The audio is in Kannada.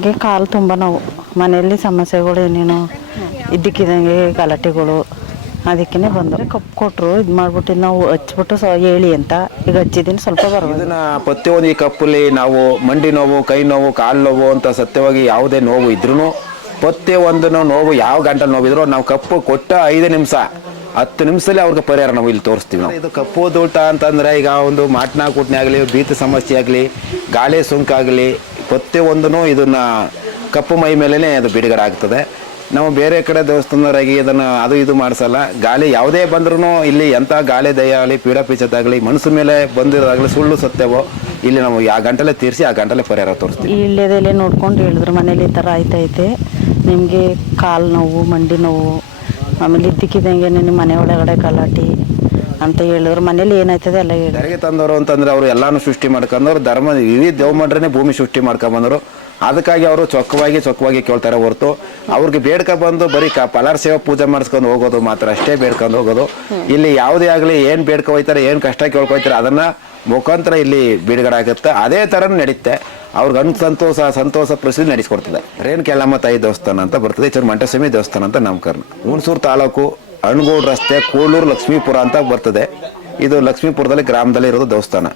ನಮಗೆ ಕಾಲು ತುಂಬ ನೋವು, ಮನೆಯಲ್ಲಿ ಸಮಸ್ಯೆಗಳು ಏನೇನು ಇದ್ದಕ್ಕಿದ್ದಂಗೆ ಗಲಾಟೆಗಳು, ಅದಕ್ಕೇ ಬಂದರೆ ಕಪ್ಪು ಕೊಟ್ಟರು. ಇದು ಮಾಡಿಬಿಟ್ಟು ನಾವು ಹಚ್ಬಿಟ್ಟು ಹೇಳಿ ಅಂತ ಈಗ ಹಚ್ಚಿದ್ದೀನಿ, ಸ್ವಲ್ಪ ಬರೋದು. ಇದನ್ನ ಪ್ರತಿಯೊಂದು ಈ ಕಪ್ಪಲ್ಲಿ ನಾವು ಮಂಡಿ ನೋವು, ಕೈ ನೋವು, ಕಾಲು ನೋವು ಅಂತ ಸತ್ಯವಾಗಿ ಯಾವುದೇ ನೋವು ಇದ್ರೂ ಪ್ರತಿಯೊಂದು ನೋವು ಯಾವ ಗಂಟಲು ನೋವಿದ್ರು ನಾವು ಕಪ್ಪು ಕೊಟ್ಟ 5 ನಿಮಿಷ 10 ನಿಮಿಷದಲ್ಲಿ ಅವ್ರಿಗೆ ಪರಿಹಾರ ನಾವು ಇಲ್ಲಿ ತೋರಿಸ್ತೀವಿ. ನಾವು ಇದು ಕಪ್ಪು ದೂಟ ಅಂತಂದರೆ ಈಗ ಒಂದು ಮಾಟ್ನಾ ಕೂಟ್ನೆ ಆಗಲಿ, ಭೀತಿ ಸಮಸ್ಯೆ ಆಗಲಿ, ಗಾಳಿ ಸುಂಕಾಗಲಿ, ಪ್ರತಿಯೊಂದೂ ಇದನ್ನು ಕಪ್ಪು ಮೈ ಮೇಲೇ ಅದು ಬಿಡುಗಡೆ ಆಗ್ತದೆ. ನಾವು ಬೇರೆ ಕಡೆ ದೇವಸ್ಥಾನದವರಾಗಿ ಇದನ್ನು ಅದು ಇದು ಮಾಡಿಸಲ್ಲ. ಗಾಳಿ ಯಾವುದೇ ಬಂದ್ರೂ ಇಲ್ಲಿ ಎಂಥ ಗಾಳಿ ದಯ ಆಗಲಿ, ಪೀಡಾಪೀಚದಾಗಲಿ, ಮನಸ್ಸು ಮೇಲೆ ಬಂದಿರೋದಾಗಲಿ, ಸುಳ್ಳು ಸತ್ಯವೋ ಇಲ್ಲಿ ನಾವು ಆ ಗಂಟಲೆ ತೀರಿಸಿ ಆ ಗಂಟಲೆ ಪರಿಹಾರ ತೋರಿಸ್ತೀವಿ. ಇಳ್ಳೆದೆಲೆ ನೋಡ್ಕೊಂಡು ಹೇಳಿದ್ರು, ಮನೇಲಿ ಈ ಥರ ಆಯ್ತೈತೆ, ನಿಮಗೆ ಕಾಲು ನೋವು, ಮಂಡಿ ನೋವು, ಆಮೇಲೆ ಇದ್ದಕ್ಕಿದ್ದಂಗೆ ನಿಮ್ಮ ಮನೆ ಒಳಗಡೆ ಗಲಾಟೆ ಅಂತ ಹೇಳಿದ್ರು. ಮನೇಲಿ ಏನಾಯ್ತದೆ ಎಲ್ಲ ಹೇಳಿ ಧರೆಗೆ ತಂದವರು ಅಂತಂದ್ರೆ ಅವರು ಎಲ್ಲಾನು ಸೃಷ್ಟಿ ಮಾಡ್ಕೊಂಡವ್ರು. ಧರ್ಮ ಇಡೀ ದೇವ್ ಮಾಡ್ರೆ ಭೂಮಿ ಸೃಷ್ಟಿ ಮಾಡ್ಕೊಂಬಂದರು. ಅದಕ್ಕಾಗಿ ಅವರು ಚೊಕ್ಕವಾಗಿ ಕೇಳ್ತಾರೆ ಹೊರತು ಅವ್ರಿಗೆ ಬೇಡ್ಕ ಬಂದು ಬರೀ ಪಲಾರ ಸೇವೆ ಪೂಜೆ ಮಾಡಿಸ್ಕೊಂಡು ಹೋಗೋದು ಮಾತ್ರ ಅಷ್ಟೇ ಬೇಡ್ಕೊಂಡು ಹೋಗೋದು. ಇಲ್ಲಿ ಯಾವುದೇ ಆಗಲಿ ಏನು ಬೇಡ್ಕೊ ಹೋಯ್ತಾರೆ, ಏನು ಕಷ್ಟ ಕೇಳ್ಕೊಯ್ತಾರೆ ಅದನ್ನು ಮುಖಾಂತರ ಇಲ್ಲಿ ಬಿಡುಗಡೆ ಆಗುತ್ತೆ. ಅದೇ ಥರ ನಡೀತೆ. ಅವ್ರಿಗೆ ಸಂತೋಷ ಪ್ರಸಿದ್ಧಿ ನಡೆಸ್ಕೊಡ್ತದೆ. ರೇಣುಕೆಲ್ಲಮ್ಮ ತಾಯಿ ದೇವಸ್ಥಾನ ಅಂತ ಬರ್ತದೆ, ಮಂಟಸ್ವಾಮಿ ದೇವಸ್ಥಾನ ಅಂತ ನಾಮಕರಣ. ಹುಣಸೂರು ತಾಲೂಕು ಅಣಗೋಡು ರಸ್ತೆ, ಕೂಳೂರು ಲಕ್ಷ್ಮೀಪುರ ಅಂತ ಬರ್ತದೆ. ಇದು ಲಕ್ಷ್ಮೀಪುರದಲ್ಲಿ ಗ್ರಾಮದಲ್ಲಿ ಇರೋದು ದೇವಸ್ಥಾನ.